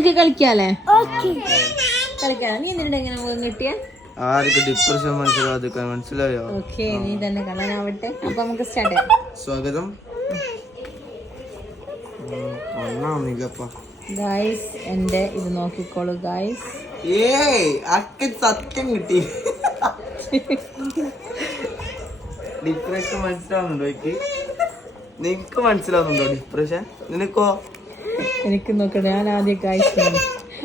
നമുക്ക് കളിക്കാല്ലേ? കളിക്കാം. നീ എന്തിനാ ഇങ്ങനെ മുഖം കിട്ടിയ? ആർക്ക് ഡിപ്രഷൻ മനസ്സിലായോ? ഓക്കെ, നീ തന്നെ കള്ളനാവട്ടെ. അപ്പൊ നമുക്ക് സ്റ്റാർട്ട് ചെയ്യാം. സ്വാഗതം. ഗായ്സ്, എന്റെ ഇത് നോക്കിക്കോളൂ ഗായ്സ്. സത്യം കിട്ടി. ഡിപ്രഷൻ മനസ്സിലാവുന്നുണ്ടോ? നിനക്ക് മനസ്സിലാവുന്നുണ്ടോ ഡിപ്രഷൻ? നിനക്കോ? എനിക്ക് നോക്കട്ടെ, ഞാൻ ആദ്യം ഗായ്സ്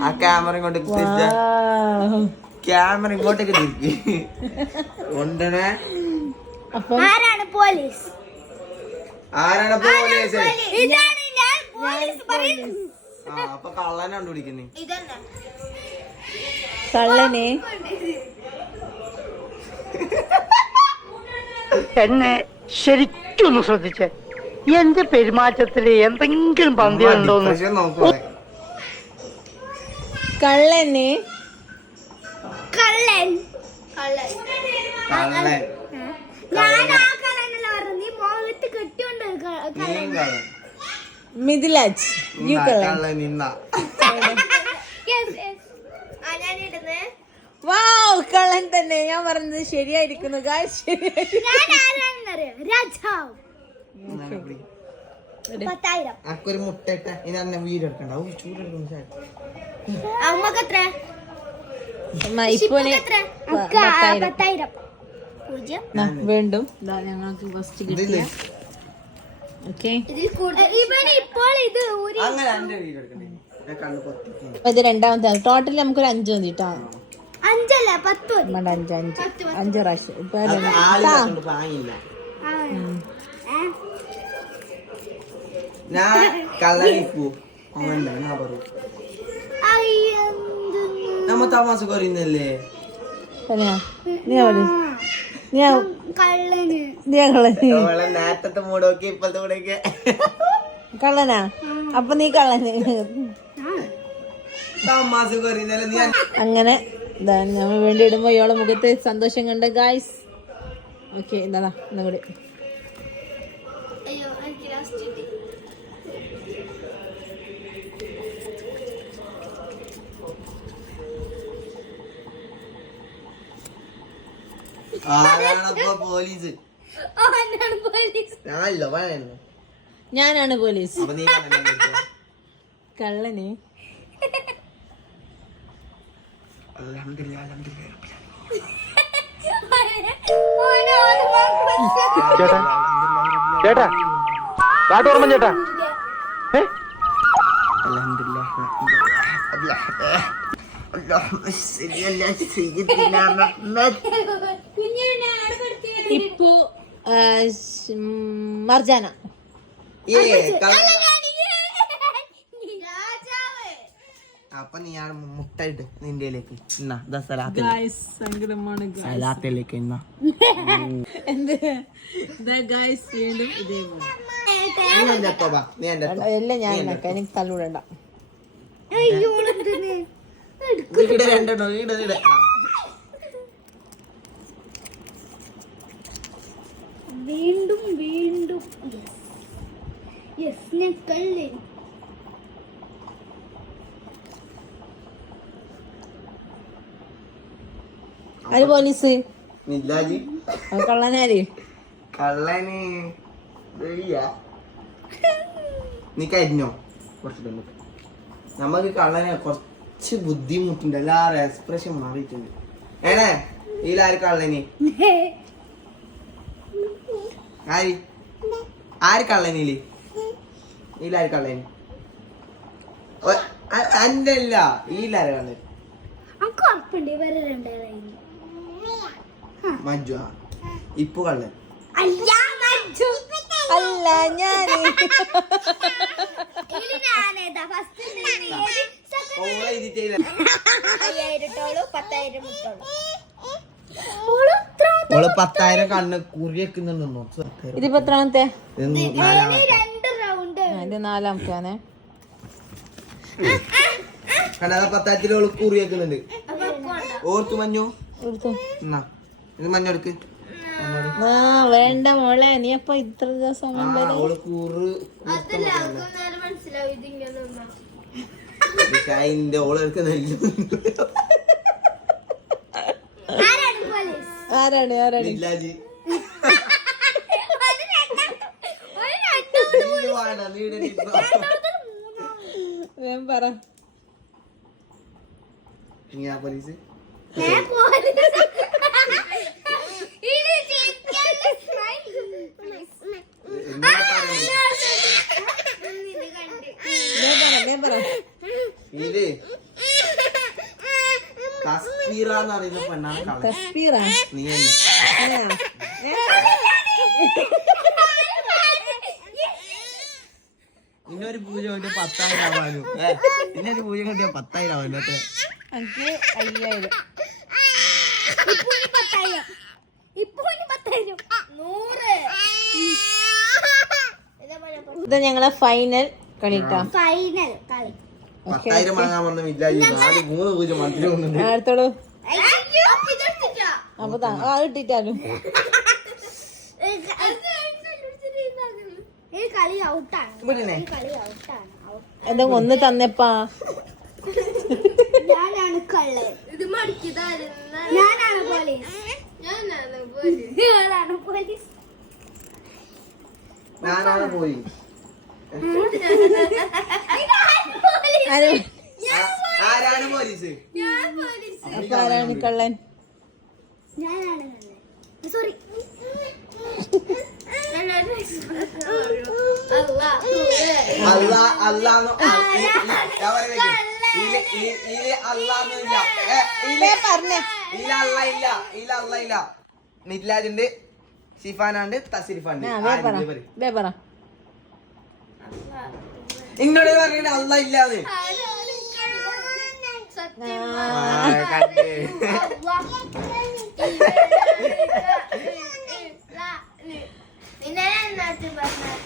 ആ ക്യാമറ ഇങ്ങോട്ടേക്ക് ക്യാമറ ഇങ്ങോട്ടേക്ക് തിരിക്കി കൊണ്ടണേ. ആരാണ് പോലീസ്? അപ്പൊ കള്ളനെ കണ്ടുപിടിക്കുന്നേ. കള്ളനെ എന്നെ ശരിക്കൊന്ന് ശ്രദ്ധിച്ചേ. എന്റെ പെരുമാറ്റത്തില് എന്തെങ്കിലും പന്തിയുണ്ടോന്ന്. കള്ളനെ കള്ളൻ കള്ളൻ മിഥിലാജ്, യു കള്ളൻ. വാവ്, കള്ളൻ തന്നെ. ഞാൻ പറഞ്ഞത് ശരിയായിരിക്കുന്നു ഗായ്സ്. ഒരു മുട്ട ഇട്ട ഇനി വീഡിയോ എടുക്കണ്ട. ചൂടെടുക്കുന്ന വീണ്ടും ഞങ്ങൾക്ക് ഫസ്റ്റ് കിട്ടിയ. ഓക്കെ, ഇത് രണ്ടാമത്തെ. ടോട്ടൽ നമുക്കൊരു 5 മതി കേട്ടോ. 5 പ്രാവശ്യം. ഇപ്പൊ നമ്മ തമാശ പറയുന്നല്ലേ. നേരത്തെ മൂടോക്കി ഇപ്പോഴത്തെ കൂടെയൊക്കെ കള്ളനാ. അപ്പൊ നീ കള്ളന് തമാശ പറയുന്നല്ലേ നീ. അങ്ങനെ നമ്മൾ വേണ്ടി ഇടുമ്പോ ഇയാളെ മുഖത്ത് സന്തോഷം കണ്ട ഗായ്സ്. ഓക്കെ, എന്താ കൂടി. പോലീസ് ഞാനാണ് പോലീസ്. കള്ളന് ചേട്ടാ, കാട്ടോർമ്മ ചേട്ടാ. ഇപ്പൊ മർജാന. അപ്പൊ നീയാണ് മുട്ടായിട്ട് നിന്റെയിലേക്ക് സങ്കടമാണ്. സലാത്തിലേക്ക് വീണ്ടും എല്ലാം ഞാൻ എനിക്ക് തല്ലൂടണ്ട. വീണ്ടും വീണ്ടും കള്ളൻ. ആര് പോലീസ്? കള്ളനാര്? കള്ളന് നീ കരിഞ്ഞോ? കുറച്ച് നമുക്ക് കള്ളനെ കുറച്ച് ബുദ്ധിമുട്ടുണ്ട്. എല്ലാവരും എക്സ്പ്രഷൻ മാറിയിട്ടുണ്ട്. ഇതിലാര് കള്ളന്? ആര് കള്ളനില്? ഇതിലാര് കള്ളന്? എന്റെ അല്ല, ഇതിലാര് കള്ളൻ? മഞ്ജു. ഇപ്പൊ കള്ളൻ അല്ല, ഞാൻ ഓള് 10,000 കണ്ണ് കുറി വെക്കുന്നുണ്ടോ? ഇതിപ്പോ എത്രാമത്തെ? ഇത് 4ാമത്തെ. കണ്ടാ 10,000 ഓള് കുറി വെക്കുന്നുണ്ട്. ഓർത്തു മഞ്ഞു. ഇത് മഞ്ഞെടുക്ക്. വേണ്ട മോളെ, നീ അപ്പൊ ഇത്ര സമയം ഓള് കൂറ് അതിന്റെ ഓള് എടുക്കുന്നില്ല. ആരാണ് പോലീസ്? ആരാണ് ആരാണ് ഇല്ലാജി. വേഗം പറ. ഞാൻ പോലീസ്. ഞാൻ പോലീസ്. ഇത് ചിക്കൻ ഫ്രൈ. വേഗം പറ. ഇത് തസ്ബീറ എന്ന് പറയുന്ന പെണ്ണാണ് കള. തസ്ബീറ. നീ തന്നെ. ഇന്നൊരു പൂജ കൊണ്ട് 10,000 ആവാനും. ഇന്നൊരു പൂജ കൊണ്ട് 10,000 ആവാനും. അത്ര എനിക്ക് 5000. ഇത് ഞങ്ങളെ ഫൈനൽ കളിട്ടാ. ഫൈനൽ കളി. 10,000 വാങ്ങാൻ വന്ന ഇല്ലാജി 4-3 പൂജ മന്ത്രി വന്നിട്ട്. അടുത്തോളൂ. അപ്പൊ ഇട്ടിട്ടാലും ഈ കളി ഔട്ടാണ്. ഇവിടുന്നേ. ഈ കളി ഔട്ടാണ്. എന്താ ഒന്ന് തന്നെപ്പാ. ഞാനാണ് കള്ളൻ. ഇത് ഞാനാണ് പോലീസ്. ഞാനാണ് പോലീസ്. ഞാനാണ് പോയി. ആരാണ് പോലീസ്? അപ്പൊ ആരാണ് കള്ളൻ? ഞാനാണ് കള്ളൻ. സോറി. നിറ്റ്ലാജുണ്ട്, ഷിഫാനുണ്ട്, തസിരിഫുണ്ട്. ഇന്നോട് പറഞ്ഞ അല്ല ഇല്ലാതെ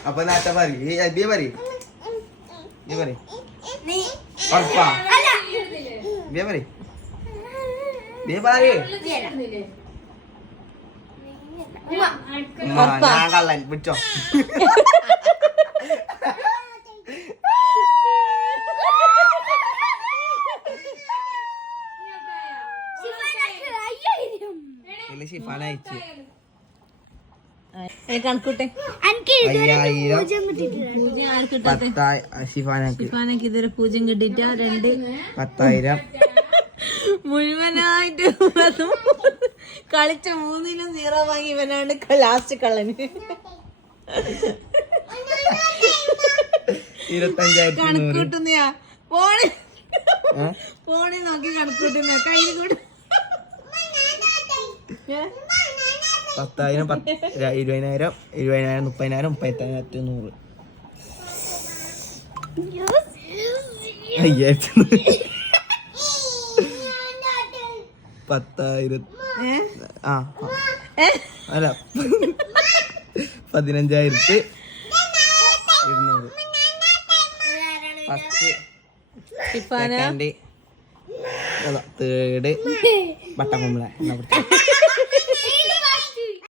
അപ്പൊ നേരത്തെ പറയും ഞാൻ കള്ളൻ പിടിച്ചോ. ഷിഫാന അയച്ചു കണക്കൂട്ടെ. 5000 ഷിഫാനക്ക് ഇതൊരു 0 കിട്ടിട്ട 2 10,000 മുഴുവനായിട്ട് കളിച്ച 3-നും 0 വാങ്ങി ഇവനാണ് ലാസ്റ്റ് കള്ളന്. 25,000 കണക്കൂട്ടുന്നയാ ഫോണിൽ നോക്കി കണക്കൂട്ടുന്ന കയ്യിൽ കൂടെ 10,000 20,000 20,000 30,000 35,100 10,000 അല്ല 15,200 ഫസ്റ്റ് ഷിഫാന സെക്കൻഡ് തേർഡ് ബട്ടക്കുമ്പള